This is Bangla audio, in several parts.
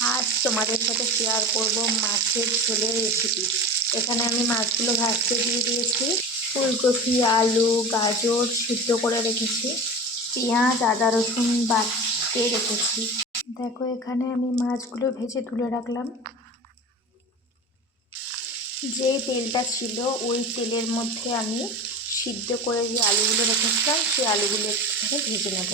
আজ তোমাদের সাথে শেয়ার করব মাছের ঝোলের রেসিপি। এখানে আমি মাছগুলো ভাজতে দিয়ে দিয়েছি। ফুলকপি, আলু, গাজর সিদ্ধ করে রেখেছি। পেঁয়াজ, আদা, রসুন বাটতে রেখেছি। দেখো, এখানে আমি মাছগুলো ভেজে তুলে রাখলাম। যে তেলটা ছিল ওই তেলের মধ্যে আমি সিদ্ধ করে যে আলুগুলো রেখেছিলাম সেই আলুগুলো একটুখানি ভেজে নেব।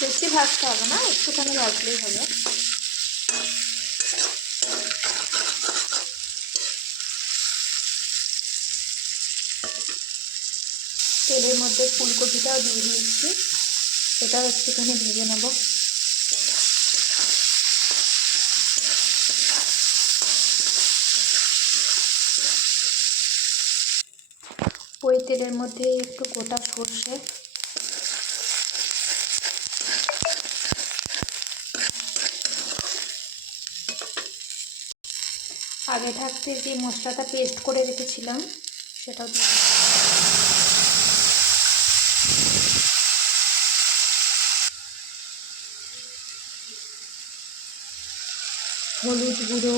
বেশি ভাজতে হবে না, একটুখানি ভাজলেই হবে। তেলের মধ্যে ফুলকপিটাও দিয়ে দিয়েছি, এটাও একটুখানি ভেজে নেব। ওই তেলের মধ্যে একটু গোটা সর্ষে, আগে থাকতে যে মশলাটা পেস্ট করে রেখেছিলাম সেটাও দিয়ে হলুদ গুঁড়ো,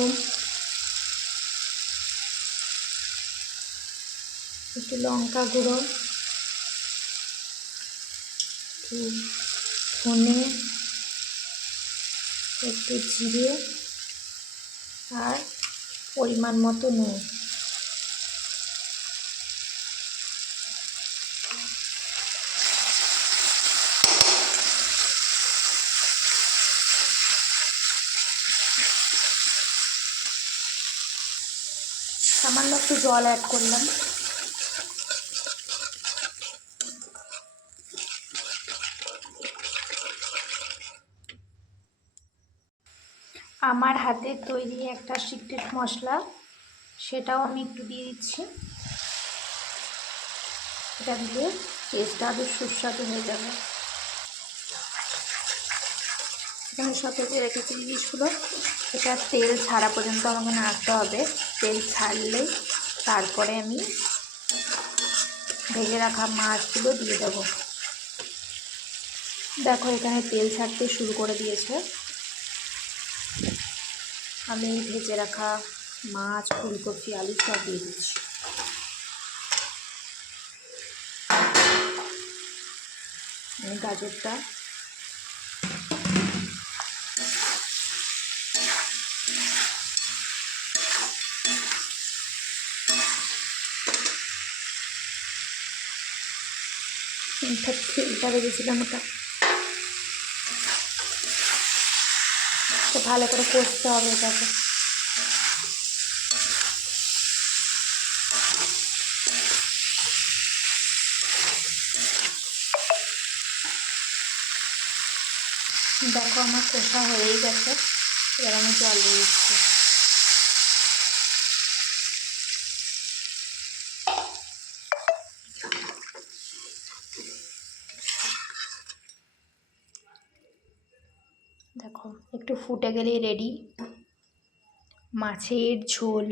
একটু লঙ্কা গুঁড়ো, একটু ধনে, একটু জিরে আর পরিমাণ মতো নুন। সামান্য একটু জল অ্যাড করলাম। আমার হাতে তৈরি একটা সিক্রেট মশলা, সেটাও আমি একটু দিয়ে দিচ্ছি। এটা দিলে টেস্টটা আরও সুস্বাদু হয়ে যাবে। এখানে সাথে রেখেছি জিনিসগুলো, এটা তেল ছাড়া পর্যন্ত আমাকে নাড়তে হবে। তেল ছাড়লেই তারপরে আমি ভেজে রাখা মাছগুলো দিয়ে দেব। দেখো, এখানে তেল ছাড়তে শুরু করে দিয়েছে। আমি ভেজে রাখা মাছ, ফুলকপি, আলু সব দিয়ে দিচ্ছি। আমি গাজরটা তেলটা ভেজেছিলাম, ওটা ভালো করে কষতে হবে এটাকে। দেখো, আমার কষা হয়েই গেছে, এবার আমি জল দিয়ে দিচ্ছি। দেখো, একটু ফুটে গেলেই রেডি মাছের ঝোল।